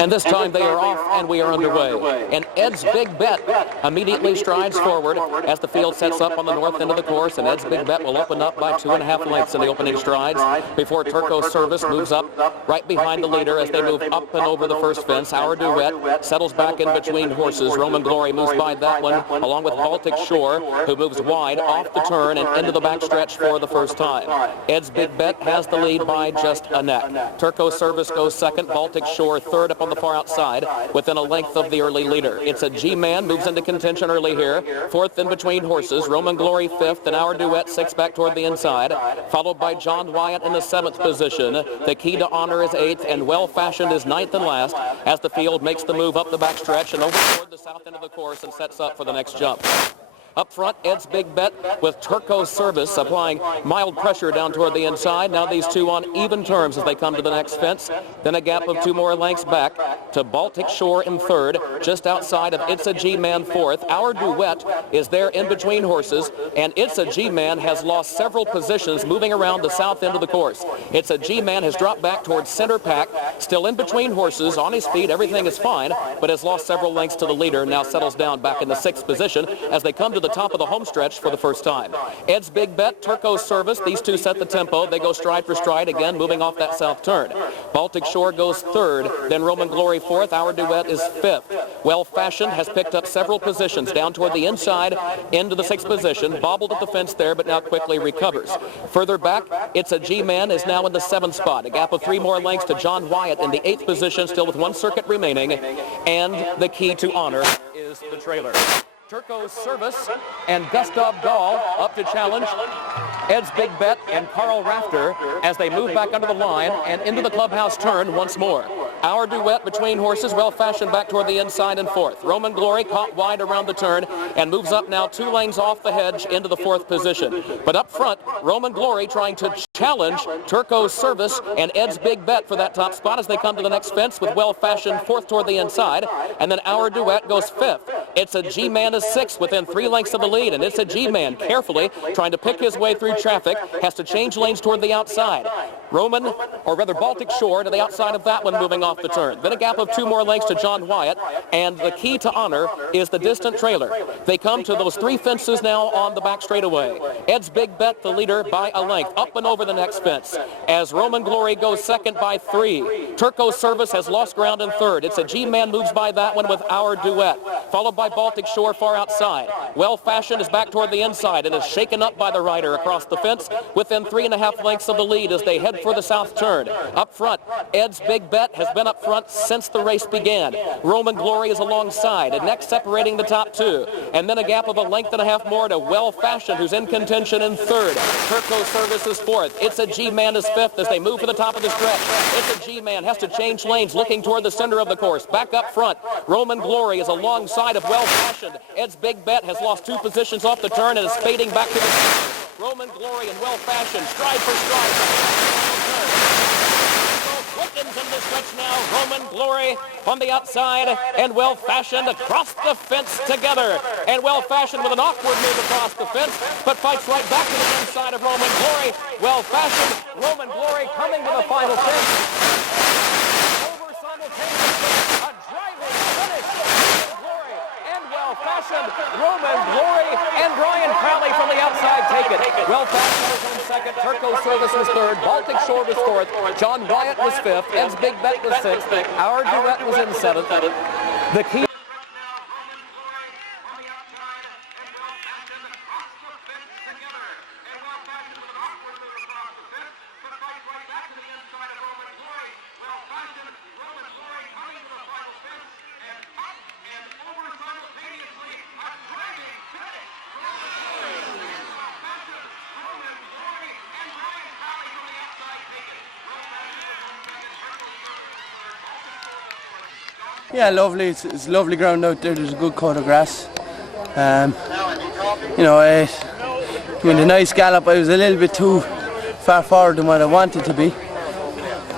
And this time they are off and we are underway. And Ed's Big Bet immediately strides forward as the field sets up on the north end of the course, and Ed's Big Bet will open up by 2.5 lengths in the opening strides before Turco's Service moves up right behind the leader as they move up and over the first fence. Our Duet settles back in between horses. Roman Glory moves by that one along with Baltic Shore, who moves wide off the turn and into the backstretch for the first time. Ed's Big Bet has the lead by just a neck. Turco's Service goes second, Baltic Shore third up on the far outside within a length of the early leader. It's a G-Man, moves into contention early here. Fourth in between horses, Roman Glory fifth, and Our Duet sixth back toward the inside, followed by John Wyatt in the seventh position. The Key to Honor is eighth, and Well Fashioned is ninth and last as the field makes the move up the backstretch and over toward the south end of the course and sets up for the next jump. Up front, Ed's Big Bet with Turco's Service applying mild pressure down toward the inside. Now these two on even terms as they come to the next fence. Then a gap of 2 more lengths back to Baltic Shore in third, just outside of It's a G-Man fourth. Our Duet is there in between horses, and It's a G-Man has lost several positions moving around the south end of the course. It's a G-Man has dropped back towards center pack, still in between horses, on his feet, everything is fine, but has lost several lengths to the leader, now settles down back in the sixth position as they come to the top of the home stretch for the first time. Ed's Big Bet, Turco's Service, these two set the tempo. They go stride for stride again, moving off that south turn. Baltic Shore goes third, then Roman Glory fourth. Our Duet is fifth. Well Fashioned has picked up several positions down toward the inside into the sixth position, bobbled at the fence there, but now quickly recovers. Further back, It's a G-Man is now in the seventh spot, a gap of 3 more lengths to John Wyatt in the eighth position, still with 1 circuit remaining, and the Key to Honor is the trailer. Turco's Service and Gustav Dahl up to challenge Ed's Big Bet and Carl Rafter as they move back under the line and into the clubhouse turn once more. Our Duet between horses, Well Fashioned back toward the inside in fourth. Roman Glory caught wide around the turn and moves up now 2 lanes off the hedge into the fourth position. But up front, Roman Glory trying to challenge Turco's Service and Ed's Big Bet for that top spot as they come to the next fence with Well Fashioned fourth toward the inside, and then Our Duet goes fifth. It's a G-Man is sixth within 3 lengths of the lead, and It's a G-Man carefully trying to pick his way through traffic, has to change lanes toward the outside. Roman, or rather Baltic Shore, to the outside of that one moving off the turn. Then a gap of 2 more lengths to John Wyatt, and the Key to Honor is the distant trailer. They come to those 3 fences now on the back straightaway. Ed's Big Bet, the leader, by a length, up and over the next fence, as Roman Glory goes second by 3. Turco's Service has lost ground in third. It's a G-Man moves by that one with Our Duet, followed by Baltic Shore far outside. Well Fashioned is back toward the inside and is shaken up by the rider across the fence within 3.5 lengths of the lead as they head for the south turn. Up front, Ed's Big Bet has been up front since the race began. Roman Glory is alongside, and next separating the top 2. And then a gap of 1.5 lengths more to Well Fashioned, who's in contention in third. Turco's Service is fourth. It's a G-Man is fifth as they move to the top of the stretch. It's a G-Man has to change lanes looking toward the center of the course. Back up front, Roman Glory is alongside of Well Fashioned. Ed's Big Bet has lost 2 positions off the turn and is fading back to the Roman Glory and Well Fashioned, stride for stride. Quickens in the stretch now. Roman Glory on the outside and Well Fashioned across the fence together. And Well Fashioned with an awkward move across the fence, but fights right back to the inside of Roman Glory. Well Fashioned, Roman Glory coming to the final fence. Over simultaneously, a driving finish. Glory and Well Fashioned, Roman Glory and Brian Crowley from the outside take it. Well Fashioned was in second, Turco's Service was third, Baltic Shore was fourth, John Wyatt was fifth, Ed's Big Bet was sixth, Our Duet was in seventh. The Key Yeah, lovely. It's lovely ground out there. There's a good coat of grass. You know, doing a nice gallop. I was a little bit too far forward than what I wanted to be,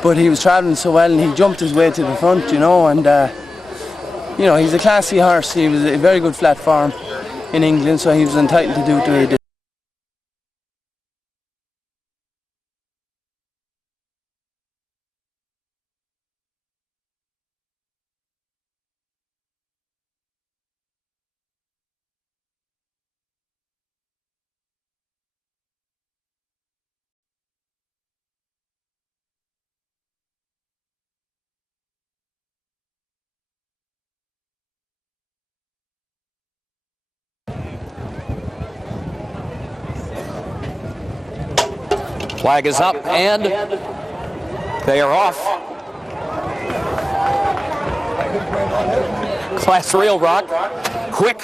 but he was travelling so well and he jumped his way to the front, you know. And you know, he's a classy horse. He was a very good flat form in England, so he was entitled to do it the way he did. Flag is up, and they are off. Class Real Rock, quick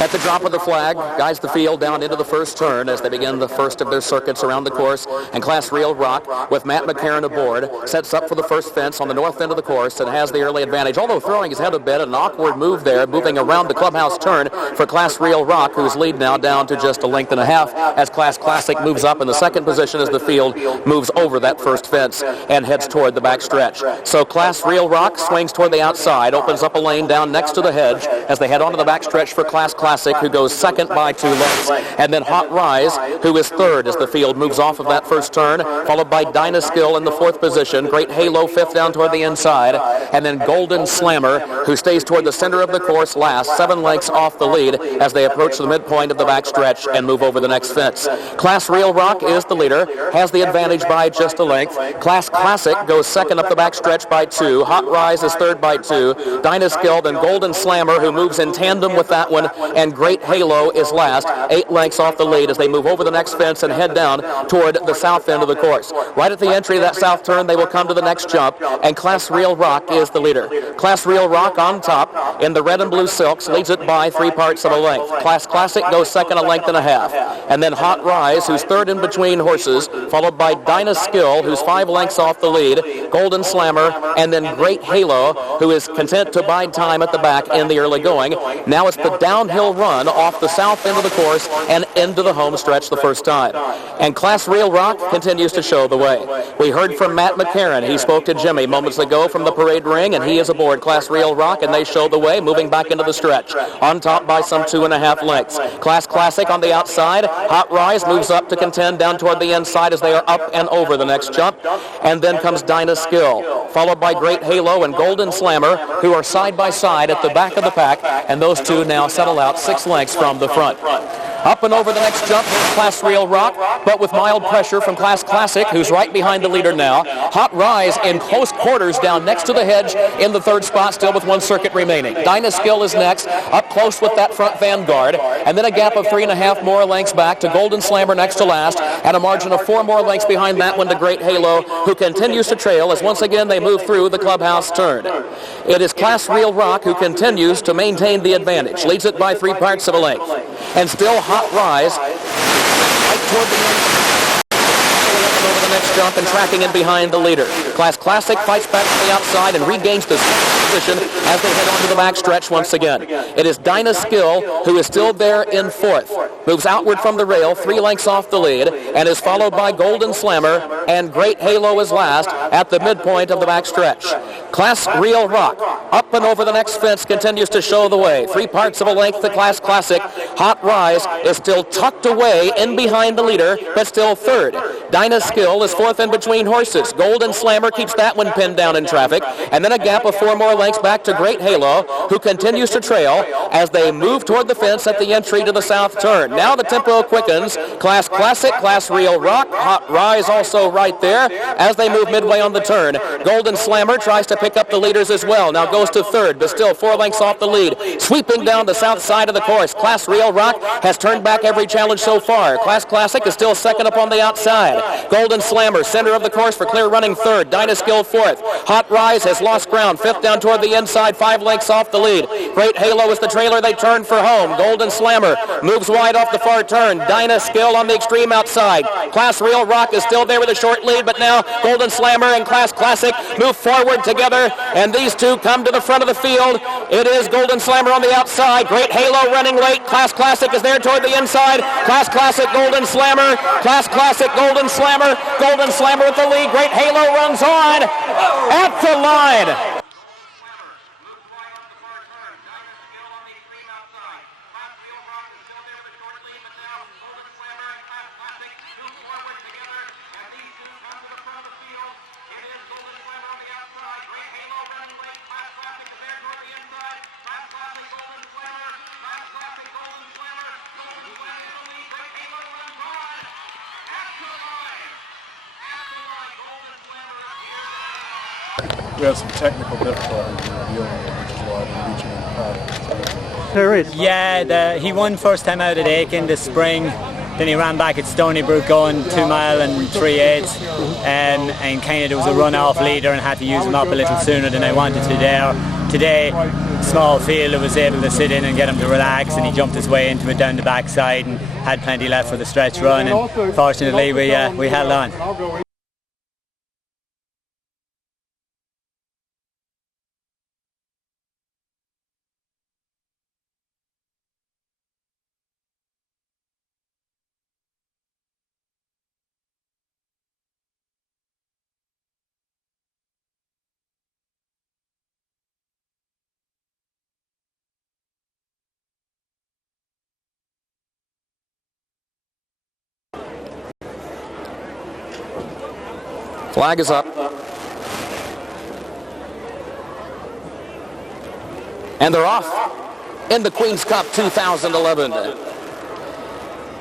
at the drop of the flag, guides the field down into the first turn as they begin the first of their circuits around the course. And Class Real Rock, with Matt McCarron aboard, sets up for the first fence on the north end of the course and has the early advantage. Although throwing his head a bit, an awkward move there, moving around the clubhouse turn for Class Real Rock, whose lead now down to just a length and a half as Class Classic moves up in the second position as the field moves over that first fence and heads toward the back stretch. So Class Real Rock swings toward the outside, opens up a lane down next to the hedge as they head onto the back stretch for Class Classic, who goes second by 2 lengths. And then Hot Rise, who is third as the field moves off of that first turn, followed by Dynaskill in the fourth position, Great Halo fifth down toward the inside, and then Golden Slammer, who stays toward the center of the course last, 7 lengths off the lead as they approach the midpoint of the back stretch and move over the next fence. Class Real Rock is the leader, has the advantage by just a length. Class Classic goes second up the back stretch by 2. Hot Rise is third by 2. Dynaskill, then Golden Slammer, who moves in tandem with that one, and Great Halo is last, 8 lengths off the lead as they move over the next fence and head down toward the south end of the course. Right at the entry of that south turn, they will come to the next jump, and Class Real Rock is the leader. Class Real Rock on top in the red and blue silks, leads it by 3 parts of a length. Class Classic goes second, a length and a half. And then Hot Rise, who's third in between horses, followed by Dynaskill, who's 5 lengths off the lead, Golden Slammer, and then Great Halo, who is content to bide time at the back in the early going. Now it's the downhill run off the south end of the course and into the home stretch the first time. And Class Real Rock continues to show the way. We heard from Matt McCarron. He spoke to Jimmy moments ago from the parade ring, and he is aboard Class Real Rock, and they show the way, moving back into the stretch. On top by some 2.5 lengths. Class Classic on the outside. Hot Rise moves up to contend down toward the inside as they are up and over the next jump. And then comes Dynaskill, followed by Great Halo and Golden Slammer, who are side by side at the back of the pack, and those two now settle out 6 lengths from the front. Up and over the next jump is Class Real Rock, but with mild pressure from Class Classic, who's right behind the leader now. Hot Rise in close quarters down next to the hedge in the third spot, still with 1 circuit remaining. Dynaskill is next, up close with that front vanguard, and then a gap of 3.5 more lengths back to Golden Slammer next to last, and a margin of 4 more lengths behind that one to Great Halo, who continues to trail as once again they move through the clubhouse turn. It is Class Real Rock who continues to maintain the advantage, leads it by 3 parts of a length. And still Hot Rise right toward the end. Over the next jump and tracking in behind the leader. Class Classic fights back to the outside and regains the position as they head onto the back stretch once again. It is Dynaskill who is still there in fourth. Moves outward from the rail, 3 lengths off the lead, and is followed by Golden Slammer, and Great Halo is last at the midpoint of the back stretch. Class Real Rock, up and over the next fence, continues to show the way. 3 parts of a length to Class Classic. Hot Rise is still tucked away in behind the leader, but still third. Dynaskill is fourth in between horses. Golden Slammer keeps that one pinned down in traffic, and then a gap of 4 more lengths back to Great Halo, who continues to trail as they move toward the fence at the entry to the south turn. Now the tempo quickens. Class Classic, Class Real Rock, Hot Rise also right there as they move midway on the turn. Golden Slammer tries to pick up the leaders as well. Now goes to third, but still 4 lengths off the lead. Sweeping down the south side of the course. Class Real Rock has turned back every challenge so far. Class Classic is still second up on the outside. Golden Slammer, center of the course for clear running third. Dynaskill fourth. Hot Rise has lost ground. Fifth down toward the inside, 5 lengths off the lead. Great Halo is the trailer. They turn for home. Golden Slammer moves wide off the far turn. Dynaskill on the extreme outside. Class Real Rock is still there with a short lead, but now Golden Slammer and Class Classic move forward together, and these two come to the front of the field. It is Golden Slammer on the outside. Great Halo running late. Class Classic is there toward the inside. Class Classic, Golden Slammer. Class Classic, Golden Slammer. Golden Slammer with the lead. Great Halo runs on at the line. We had some technical difficulties in reviewing it, which is why we're reaching the paddle. Yeah, he won first time out at Aiken this spring. Then he ran back at Stony Brook going 2 mile and 3/8, and kind of there was a run-off leader and had to use him up a little sooner than I wanted to there. Today, small field, I was able to sit in and get him to relax, and he jumped his way into it down the backside and had plenty left for the stretch run, and fortunately we held on. Flag is up. And they're off in the Queen's Cup 2011.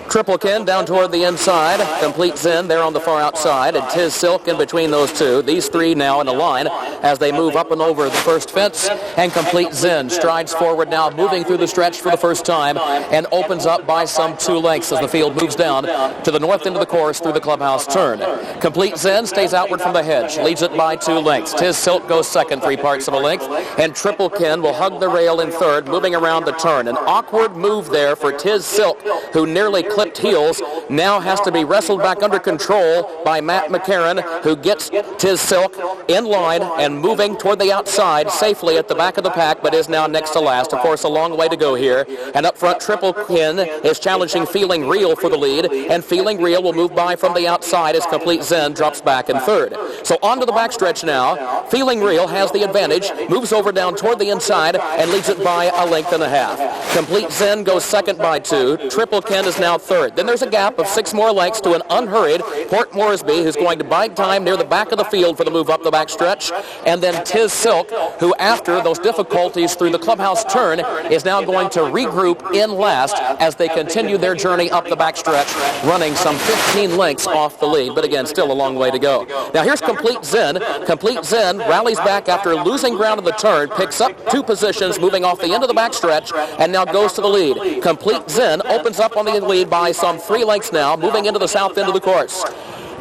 Triple Ken down toward the inside. Complete Zen there on the far outside. And Tiz Silk in between those two. These three now in a line as they move up and over the first fence. And Complete Zen strides forward now, moving through the stretch for the first time, and opens up by some 2 lengths as the field moves down to the north end of the course through the clubhouse turn. Complete Zen stays outward from the hedge, leads it by 2 lengths. Tiz Silk goes second, 3/4 of a length. And Triple Ken will hug the rail in third, moving around the turn. An awkward move there for Tiz Silk, who nearly clipped heels, now has to be wrestled back under control by Matt McCarron, who gets Tiz Silk in line and moving toward the outside safely at the back of the pack, but is now next to last. Of course, a long way to go here. And up front, Triple Ken is challenging Feeling Real for the lead, and Feeling Real will move by from the outside as Complete Zen drops back in third. So on to the backstretch now. Feeling Real has the advantage, moves over down toward the inside, and leads it by 1.5 lengths. Complete Zen goes second by 2. Triple Ken is now third. Then there's a gap of 6 more lengths to an unhurried Port Moresby, who's going to bide time near the back of the field for the move up the backstretch. And then Tiz Silk, who after those difficulties through the clubhouse turn is now going to regroup in last as they continue their journey up the backstretch, running some 15 lengths off the lead, but again, still a long way to go. Now here's Complete Zen. Complete Zen rallies back after losing ground of the turn, picks up 2 positions, moving off the end of the backstretch, and now goes to the lead. Complete Zen opens up on the lead by some 3 lengths now, moving into the south end of the course.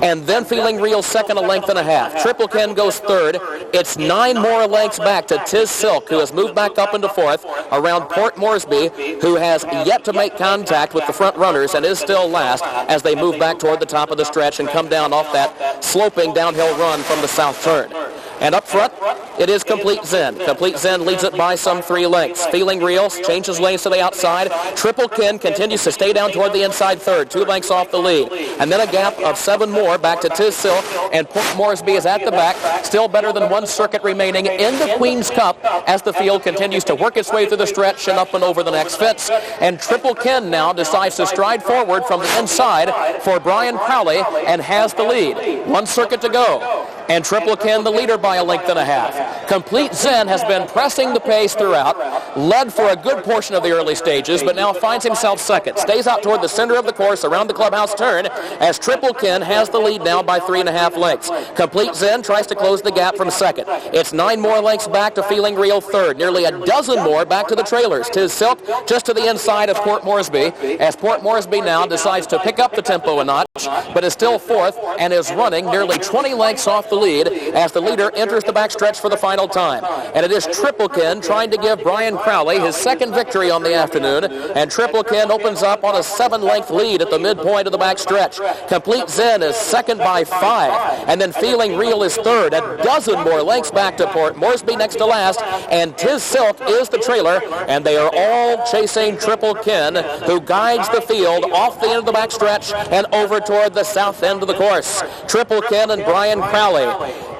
And then Feeling Real second, 1.5 lengths. Triple Ken goes third. It's 9 more lengths back to Tiz Silk, who has moved back up into fourth around Port Moresby, who has yet to make contact with the front runners and is still last as they move back toward the top of the stretch and come down off that sloping downhill run from the south turn. And up front, it is Complete Zen. Complete Zen leads it by some 3 lengths. Feeling Real changes lanes to the outside. Triple Ken continues to stay down toward the inside third, 2 lengths off the lead. And then a gap of 7 more back to Tiz Silk, and Port Moresby is at the back, still better than 1 circuit remaining in the Queen's Cup as the field continues to work its way through the stretch and up and over the next fence. And Triple Ken now decides to stride forward from the inside for Brian Crowley and has the lead. 1 circuit to go. And Triple Ken the leader by 1.5 lengths. Complete Zen has been pressing the pace throughout, led for a good portion of the early stages, but now finds himself second. Stays out toward the center of the course around the clubhouse turn as Triple Ken has the lead now by 3.5 lengths. Complete Zen tries to close the gap from second. It's 9 more lengths back to Feeling Real third, nearly a dozen more back to the trailers. Tiz Silk just to the inside of Port Moresby as Port Moresby now decides to pick up the tempo a notch, but is still fourth and is running nearly 20 lengths off the lead as the leader enters the backstretch for the final time. And it is Triple Ken trying to give Brian Crowley his second victory on the afternoon, and Triple Ken opens up on a 7-length lead at the midpoint of the backstretch. Complete Zen is second by 5, and then Feeling Real is third, a dozen more lengths back to Port Moresby next to last, and Tiz Silk is the trailer, and they are all chasing Triple Ken, who guides the field off the end of the backstretch and over toward the south end of the course. Triple Ken and Brian Crowley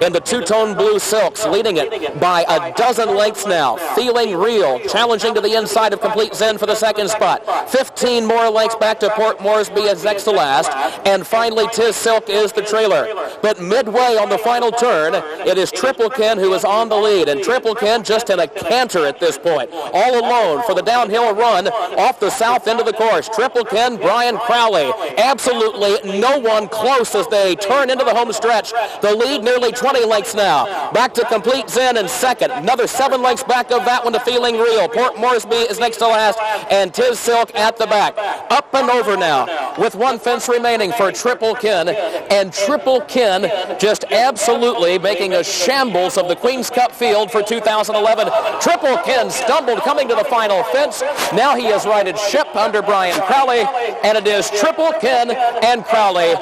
in the 2-tone blue silks, leading it by a dozen lengths now. Feeling Real challenging to the inside of Complete Zen for the second spot. 15 more lengths back to Port Moresby as next to last. And finally, Tiz Silk is the trailer. But midway on the final turn, it is Triple Ken who is on the lead. And Triple Ken just in a canter at this point, all alone for the downhill run off the south end of the course. Triple Ken, Brian Crowley, absolutely no one close as they turn into the home stretch. The lead nearly 20 lengths now. Back to Complete Zen in second. Another 7 lengths back of that one to Feeling Real. Port Moresby is next to last, and Tiz Silk at the back. Up and over now with one fence remaining for Triple Ken. And Triple Ken just absolutely making a shambles of the Queen's Cup field for 2011. Triple Ken stumbled coming to the final fence. Now he has righted ship under Brian Crowley, and it is Triple Ken and Crowley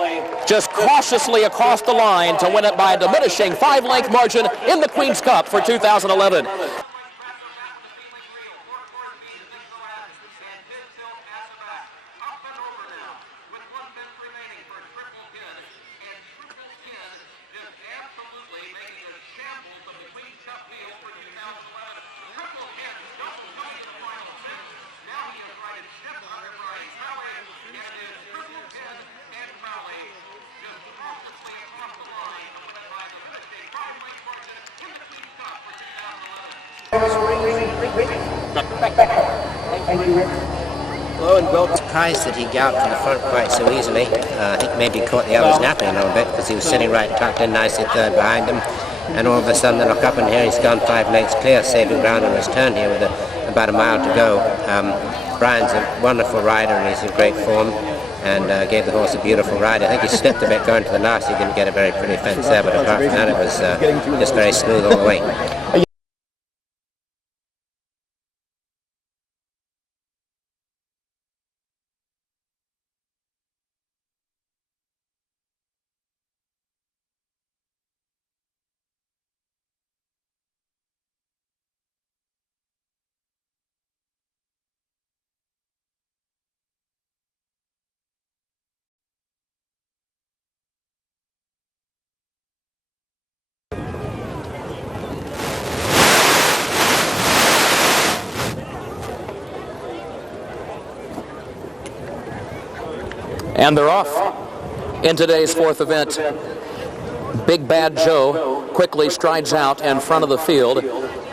just cautiously across the line to win it by a diminishing 5-length margin in the Queen's Cup for 2011. Well, surprised that he galloped to the front quite so easily. I think maybe he caught the others napping a little bit because he was sitting right tucked in nicely third behind them. And all of a sudden they look up and here he's gone 5 lengths clear, saving ground on his turn here with about a mile to go. Brian's a wonderful rider and he's in great form and gave the horse a beautiful ride. I think he slipped a bit going to the last. He didn't get a very pretty fence there, but apart from that it was just very smooth all the way. And they're off in today's fourth event. Big Bad Joe quickly strides out in front of the field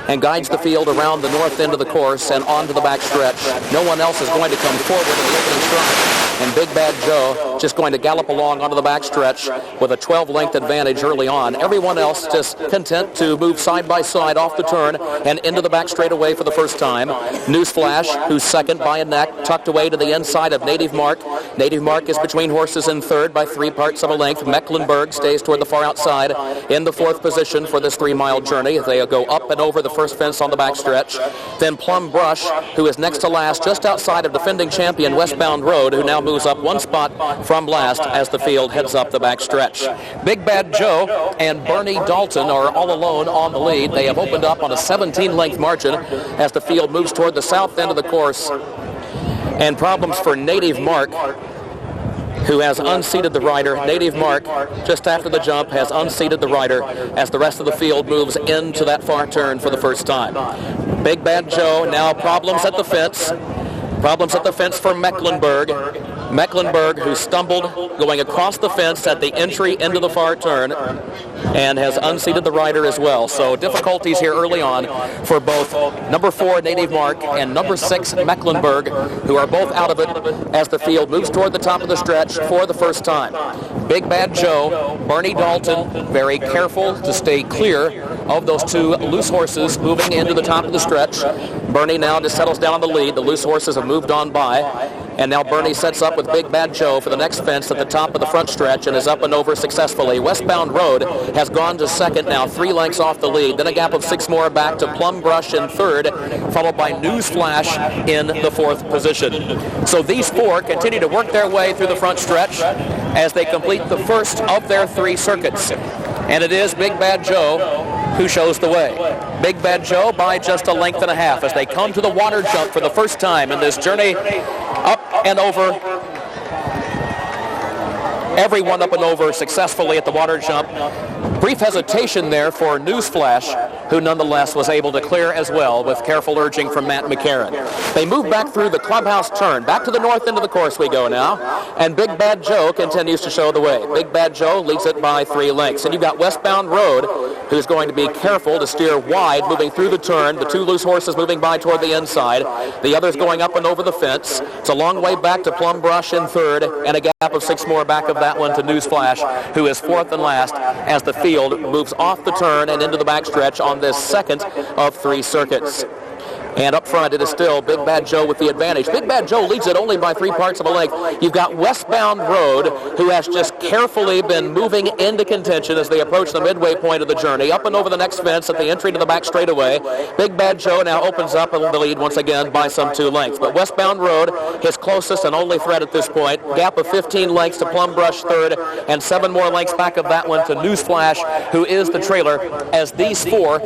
and guides the field around the north end of the course and onto the back stretch. No one else is going to come forward in the opening stride. And Big Bad Joe just going to gallop along onto the back stretch with a 12-length advantage early on. Everyone else just content to move side by side off the turn and into the back straightaway for the first time. Newsflash, who's second by a neck, tucked away to the inside of Native Mark. Native Mark is between horses in third by 3 parts of a length. Mecklenburg stays toward the far outside in the fourth position for this 3-mile journey. They go up and over the first fence on the back stretch. Then Plum Brush, who is next to last just outside of defending champion Westbound Road, who now moves up 1 spot from last as the field heads up the back stretch. Big Bad Joe and Bernie Dalton are all alone on the lead. They have opened up on a 17-length margin as the field moves toward the south end of the course. And problems for Native Mark, who has unseated the rider. Native Mark, just after the jump, has unseated the rider as the rest of the field moves into that far turn for the first time. Big Bad Joe, now problems at the fence. Problems at the fence for Mecklenburg. Mecklenburg, who stumbled going across the fence at the entry into the far turn and has unseated the rider as well. So difficulties here early on for both number 4 Native Mark and number 6 Mecklenburg, who are both out of it as the field moves toward the top of the stretch for the first time. Big Bad Joe, Bernie Dalton, very careful to stay clear of those 2 loose horses moving into the top of the stretch. Bernie now just settles down on the lead. The loose horses have moved on by. And now Bernie sets up with Big Bad Joe for the next fence at the top of the front stretch and is up and over successfully. Westbound Road has gone to second now, 3 lengths off the lead. Then a gap of 6 more back to Plum Brush in third, followed by Newsflash in the 4th position. So these 4 continue to work their way through the front stretch as they complete the first of their 3 circuits. And it is Big Bad Joe who shows the way. Big Bad Joe by just 1.5 lengths as they come to the water jump for the first time in this journey. Up and over. Everyone up and over successfully at the water jump. Brief hesitation there for Newsflash, who nonetheless was able to clear as well with careful urging from Matt McCarron. They move back through the clubhouse turn. Back to the north end of the course we go now. And Big Bad Joe continues to show the way. Big Bad Joe leads it by 3 lengths. And you've got Westbound Road, who's going to be careful to steer wide, moving through the turn. The 2 loose horses moving by toward the inside. The others going up and over the fence. It's a long way back to Plum Brush in third, and a gap of 6 more back of that one to Newsflash, who is 4th and last as the field moves off the turn and into the backstretch on this second of 3 circuits. And up front, it is still Big Bad Joe with the advantage. Big Bad Joe leads it only by 3 parts of a length. You've got Westbound Road, who has just carefully been moving into contention as they approach the midway point of the journey. Up and over the next fence at the entry to the back straightaway. Big Bad Joe now opens up the lead once again by some 2 lengths. But Westbound Road, his closest and only threat at this point. Gap of 15 lengths to Plum Brush third, and 7 more lengths back of that one to Newsflash, who is the trailer, as these 4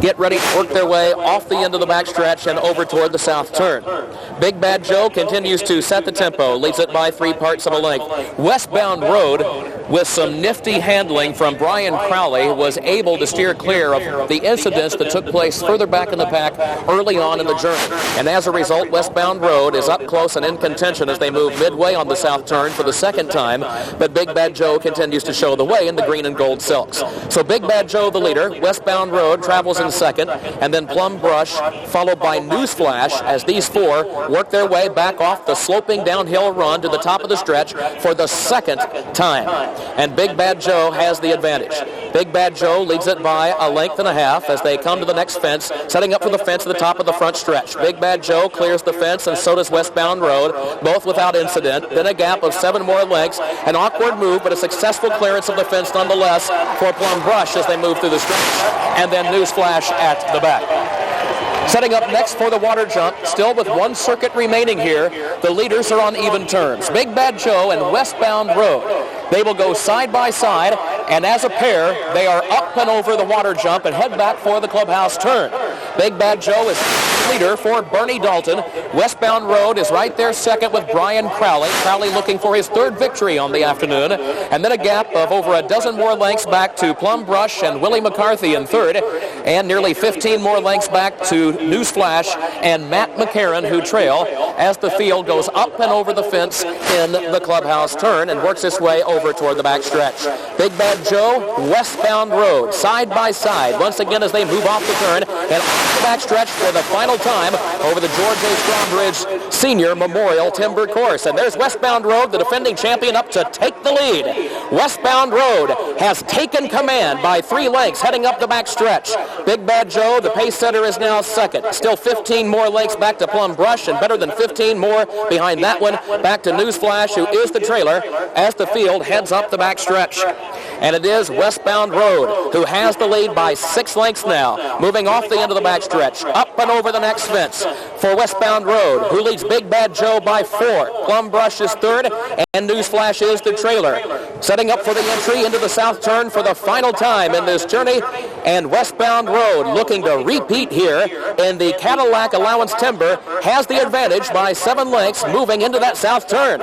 get ready to work their way off the end of the backstretch and over toward the south turn. Big Bad Joe continues to set the tempo, leads it by 3 parts of a length. Westbound Road, with some nifty handling from Brian Crowley, was able to steer clear of the incidents that took place further back in the pack early on in the journey. And as a result, Westbound Road is up close and in contention as they move midway on the south turn for the second time, but Big Bad Joe continues to show the way in the green and gold silks. So Big Bad Joe, the leader. Westbound Road travels in second, and then Plum Brush, followed by Newsflash, as these 4 work their way back off the sloping downhill run to the top of the stretch for the second time. And Big Bad Joe has the advantage. Big Bad Joe leads it by a length and a half as they come to the next fence, setting up for the fence at the top of the front stretch. Big Bad Joe clears the fence, and so does Westbound Road, both without incident. Then a gap of 7 more lengths. An awkward move, but a successful clearance of the fence nonetheless for Plum Brush as they move through the stretch. And then Newsflash at the back. Setting up next for the water jump, still with 1 circuit remaining here, the leaders are on even terms. Big Bad Joe and Westbound Road. They will go side by side, and as a pair, they are up and over the water jump and head back for the clubhouse turn. Big Bad Joe is leader for Bernie Dalton. Westbound Road is right there second with Brian Crowley. Crowley looking for his 3rd victory on the afternoon. And then a gap of over a dozen more lengths back to Plum Brush and Willie McCarthy in 3rd, and nearly 15 more lengths back to Newsflash and Matt McCarron, who trail as the field goes up and over the fence in the clubhouse turn and works its way over toward the back stretch. Big Bad Joe, Westbound Road, side by side, once again as they move off the turn and off the back stretch for the final time over the George A. Strawbridge Senior Memorial Timber Course. And there's Westbound Road, the defending champion, up to take the lead. Westbound Road has taken command by 3 lengths heading up the back stretch. Big Bad Joe, the pace setter, is now second. Still 15 more lengths back to Plum Brush, and better than 15 more behind that one back to Newsflash, who is the trailer, as the field heads up the back stretch. And it is Westbound Road who has the lead by 6 lengths now, moving off the end of the back stretch, up and over the next fence for Westbound Road, who leads Big Bad Joe by 4. Plum Brush is third, and Newsflash is the trailer. Setting up for the entry into the south turn for the final time in this journey, and Westbound Road, looking to repeat here in the Cadillac Allowance Timber, has the advantage by 7 lengths moving into that south turn.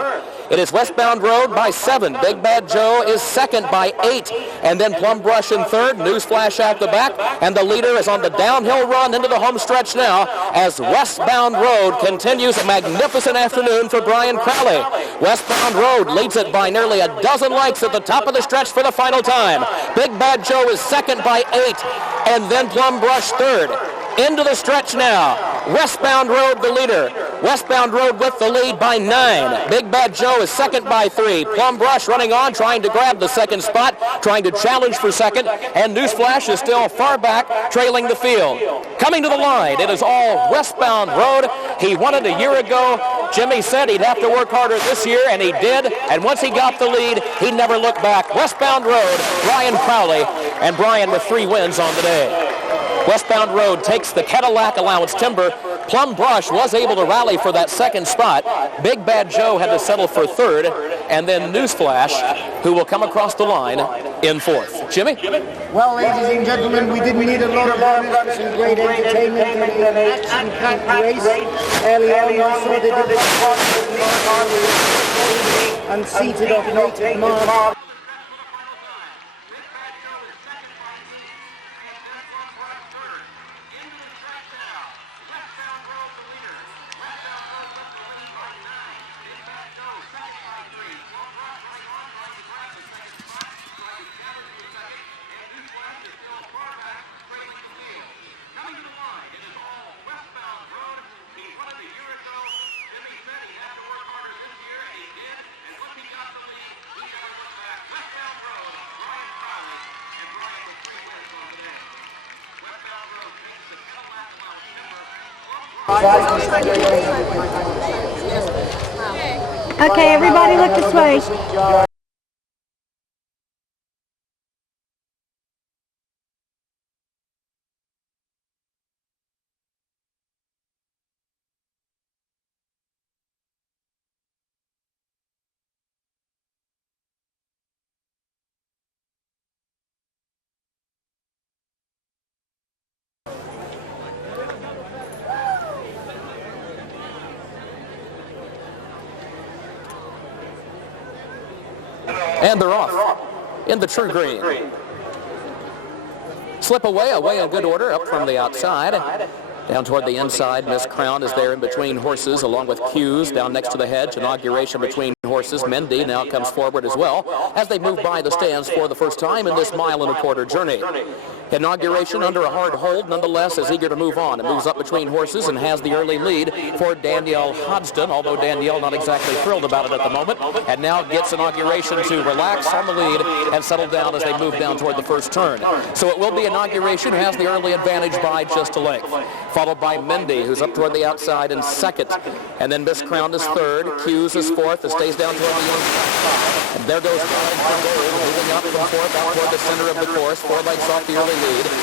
It is Westbound Road by 7. Big Bad Joe is second by 8. And then Plum Brush in third. Newsflash at the back. And the leader is on the downhill run into the home stretch now as Westbound Road continues a magnificent afternoon for Brian Crowley. Westbound Road leads it by nearly a dozen lengths at the top of the stretch for the final time. Big Bad Joe is second by 8. And then Plum Brush third. Into the stretch now. Westbound Road, the leader. Westbound Road with the lead by 9. Big Bad Joe is second by 3. Plum Brush running on, trying to grab the second spot, trying to challenge for second. And Newsflash is still far back, trailing the field. Coming to the line, it is all Westbound Road. He won it a year ago. Jimmy said he'd have to work harder this year, and he did. And once he got the lead, he never looked back. Westbound Road, Brian Crowley, and Brian with 3 wins on the day. Westbound Road takes the Cadillac Allowance Timber. Plum Brush was able to rally for that second spot. Big Bad Joe had to settle for third. And then Newsflash, who will come across the line in fourth. Jimmy? Well, ladies and gentlemen, we didn't need a lot of runners for some great entertainment in an action-packed race. Early on, we saw they did the unseated off native Mars. Okay, everybody look this way. And they're off in the TruGreen. Slip away in good order up from the outside. Down toward the inside, Miss Crown is there in between horses along with Hughes down next to the hedge. Inauguration between horses. Mendy now comes forward as well as they move by the stands for the first time in this mile-and-a-quarter journey. Inauguration under a hard hold, nonetheless, is eager to move on. It moves up between horses and has the early lead for Danielle Hodgson, although Danielle not exactly thrilled about it at the moment, and now gets Inauguration to relax on the lead and settle down as they move down toward the first turn. So it will be Inauguration who has the early advantage by just a length, followed by Mendy, who's up toward the outside in second, and then Miss Crown is third, Hughes is fourth, it stays down toward the inside. And there goes moving up from fourth out toward the center of the course, 4 lengths off the early lead. 6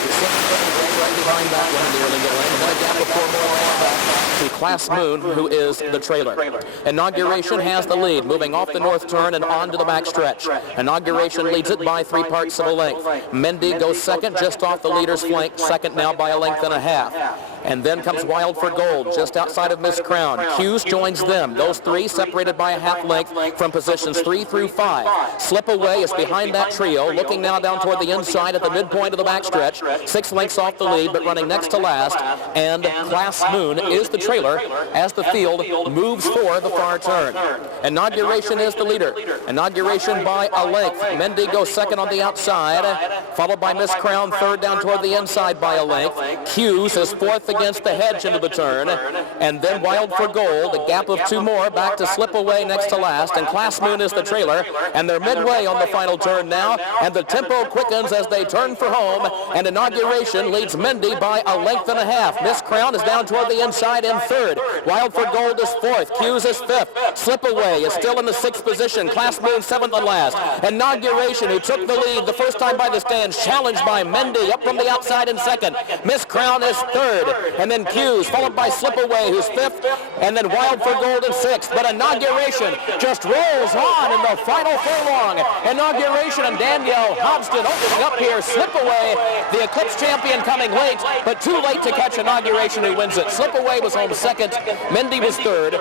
right behind that one in the early going, and then a gap of 4 more back to Class Moon, who is the trailer. Inauguration has the lead, moving off the north turn and on to the back stretch. Inauguration leads it by 3 parts of a length. Mendy goes second, just off the leader's flank, second now by a length and a half. And then comes Wild for Gold, just outside of Miss Crown. Hughes joins them. Those 3 separated by a half length from positions 3 through 5. Slip Away is behind that trio, looking now down toward the inside at the midpoint of the backstretch. 6 lengths off the lead, but running next to last. And Class Moon is the trailer as the field moves for the far turn. Inauguration is the leader. Inauguration by a length. Mendy goes second on the outside, followed by Miss Crown third down toward the inside by a length. Hughes is fourth against the hedge into the turn, and then Wild for Gold, a gap of 2 more back to Slip Away next to last, and Class Moon is the trailer, and they're midway on the final turn now, and the tempo quickens as they turn for home, and Inauguration leads Mendy by a length and a half. Miss Crown is down toward the inside in third. Wild for Gold is fourth. Hughes is fifth. Slip Away is still in the 6th position. Class Moon seventh and last. Inauguration, who took the lead the first time by the stands, challenged by Mendy up from the outside in second. Miss Crown is third. And then Hughes, followed by Slip Away, who's fifth, and then Wild for Gold in sixth. But Inauguration just rolls on in the final furlong. Inauguration and Danielle Hodgson opening up here. Slip Away, the Eclipse champion, coming late, but too late to catch Inauguration, who wins it. Slip Away was home second. Mendy was third.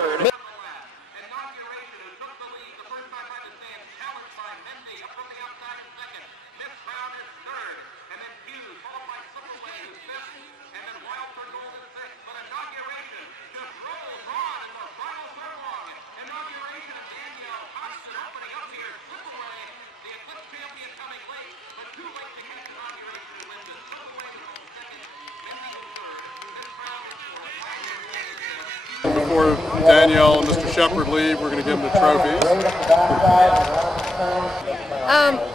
Before Danielle and Mr. Shepard leave, we're going to give them the trophies.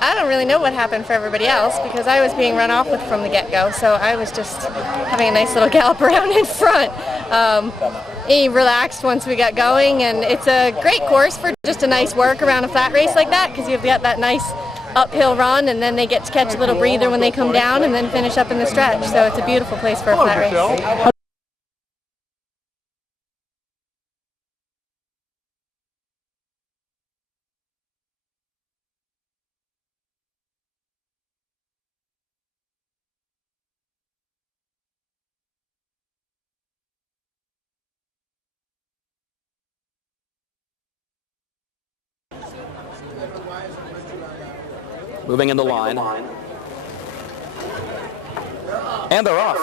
I don't really know what happened for everybody else because I was being run off with from the get-go, so I was just having a nice little gallop around in front. He relaxed once we got going, and it's a great course for just a nice work around a flat race like that because you've got that nice uphill run, and then they get to catch a little breather when they come down and then finish up in the stretch. So it's a beautiful place for a flat race. Moving in the line. And they're off.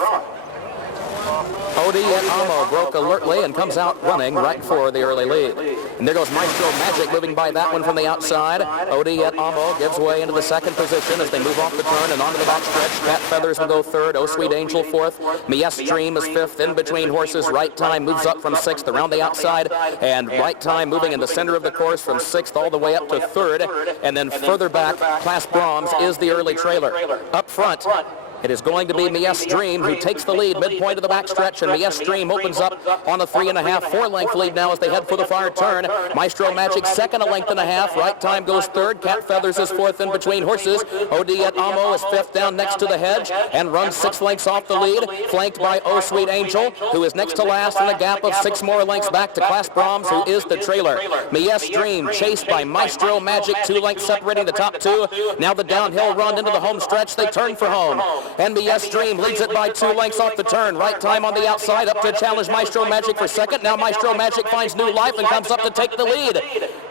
Odie and Amo broke alertly and comes out running right for the early lead. And there goes Maestro Magic moving by that one from the outside. Odie and Amo gives way into the 2nd position as they move off the turn and onto the backstretch. Cat Feathers will go 3rd. Oh Sweet Angel 4th. Mies Stream is 5th. In between horses. Right Time moves up from 6th around the outside. And Right Time moving in the center of the course from 6th all the way up to 3rd. And then further back, Class Brahms is the early trailer. Up front, It is going to be Mies Dream who takes the lead midpoint of the backstretch, and Mies Dream opens up on a 3.5, 4-length lead now as they head for the far turn. Maestro Magic second, a length and a half. Right Time goes third. Cat Feathers is fourth in between horses. OD at Amo is fifth down next to the hedge and runs 6 lengths off the lead, flanked by Oh Sweet Angel, who is next to last in a gap of 6 more lengths back to Class Brahms, who is the trailer. Mies Dream chased by Maestro Magic, 2 lengths separating the top 2. Now the downhill run into the home stretch. They turn for home. And Mies Dream leads it by 2 lengths off the turn. Right Time on the outside up to challenge Maestro Magic for second. Now Maestro Magic finds new life and comes up to take the lead.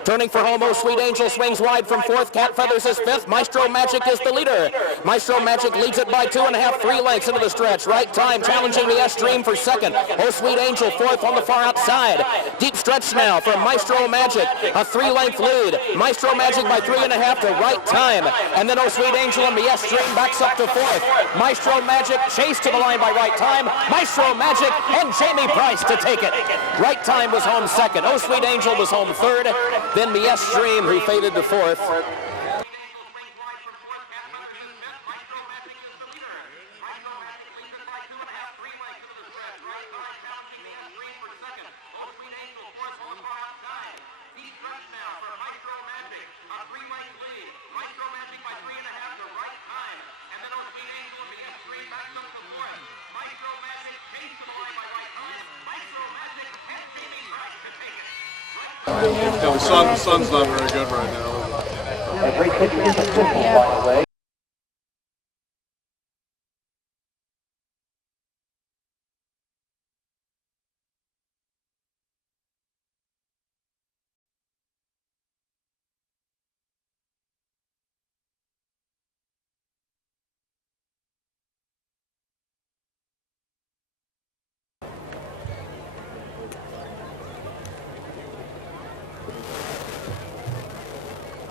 Turning for home, Oh Sweet Angel swings wide from fourth. Cat Feathers is fifth. Maestro Magic is the leader. Maestro Magic leads it by 2.5, 3 lengths into the stretch. Right Time challenging Mies Dream for second. Oh Sweet Angel fourth on the far outside. Deep stretch now for Maestro Magic. A 3-length lead. Maestro Magic by 3.5 to Right Time. And then Oh Sweet Angel and Mies Dream backs up to fourth. Maestro Magic chased to the line by Right Time. Maestro Magic and Jamie Price to take it. Right Time was home second. Oh Sweet Angel was home third. Then Mies Dream, who faded to fourth. Yeah, the sun's not very good right now.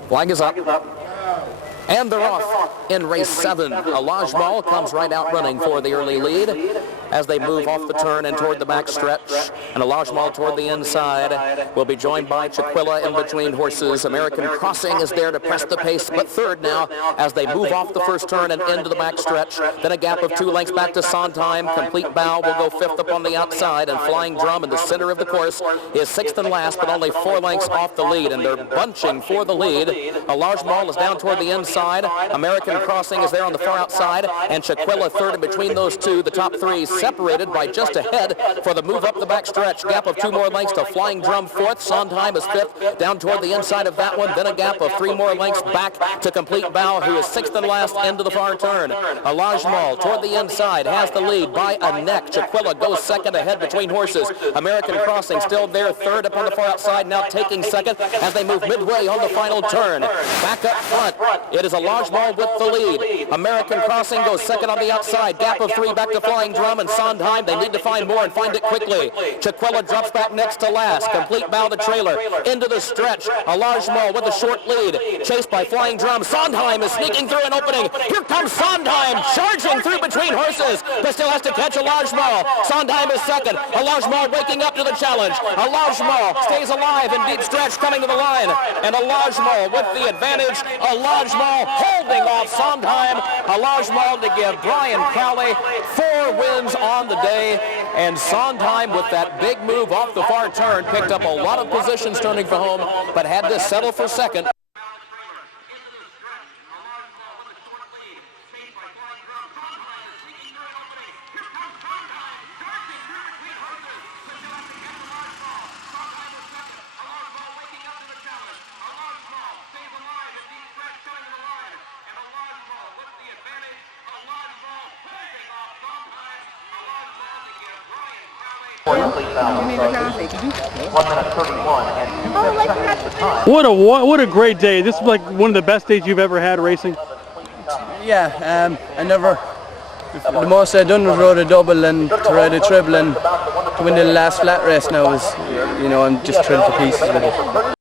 Flag is up. And they're off in race 7. Alaj Ball comes right out running for the early lead as they move off the turn and toward the back stretch. And Alaj Ball toward the inside will be joined by Chiquilla in between horses. American Crossing is there to press the pace, but third now as they move off the first turn and into the back stretch. Then a gap of 2 lengths back to Sondheim. Complete Bow will go fifth up on the outside, and Flying Drum in the center of the course is sixth and last, but only 4 lengths off the lead, and they're bunching for the lead. Alaj Ball is down toward the inside. American Crossing is there on the far outside, and Chiquilla third in between those two. The top 3 separated by just a head for the move up the back stretch. Gap of 2 more lengths to Flying Drum fourth. Sondheim is fifth down toward the inside of that one. Then a gap of 3 more lengths back to Complete Bow, who is sixth and last into the far turn. Alaj Ball toward the inside has the lead by a neck. Chiquilla goes second ahead between horses. American Crossing still there third up on the far outside, now taking second as they move midway on the final turn. Back up front, it is Alaj Ball with the lead. American Crossing goes second on the outside. Gap of 3 back to Flying Drum and Sondheim. They need to find more and find it quickly. Chiquilla drops back next to last. Complete Bow the trailer into the stretch. Alaj Ball with a short lead, chased by Flying Drum. Sondheim is sneaking through an opening. Here comes Sondheim charging through between horses, but still has to catch Alaj Ball. Sondheim is second. Alaj Ball waking up to the challenge. Alaj Ball stays alive in deep stretch, coming to the line, and Alaj Ball with the advantage. Alaj Ball holding off Sondheim. Alaj Ball to give Brian Crowley 4 wins on the day, and Sondheim with that big move off the far turn picked up a lot of positions turning for home, but had to settle for second. What a great day. This is like one of the best days you've ever had racing. Yeah, the most I've done was rode a double and to ride a triple, and to win the last flat race now is, I'm just thrilled to pieces with it.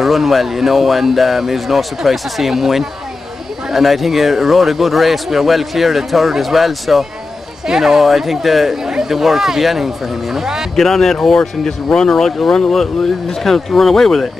to run well, you know, and it was no surprise to see him win. And I think he rode a good race. We were well cleared at third as well, so you know, I think the world could be anything for him, you know. Get on that horse and just run, just kind of run away with it.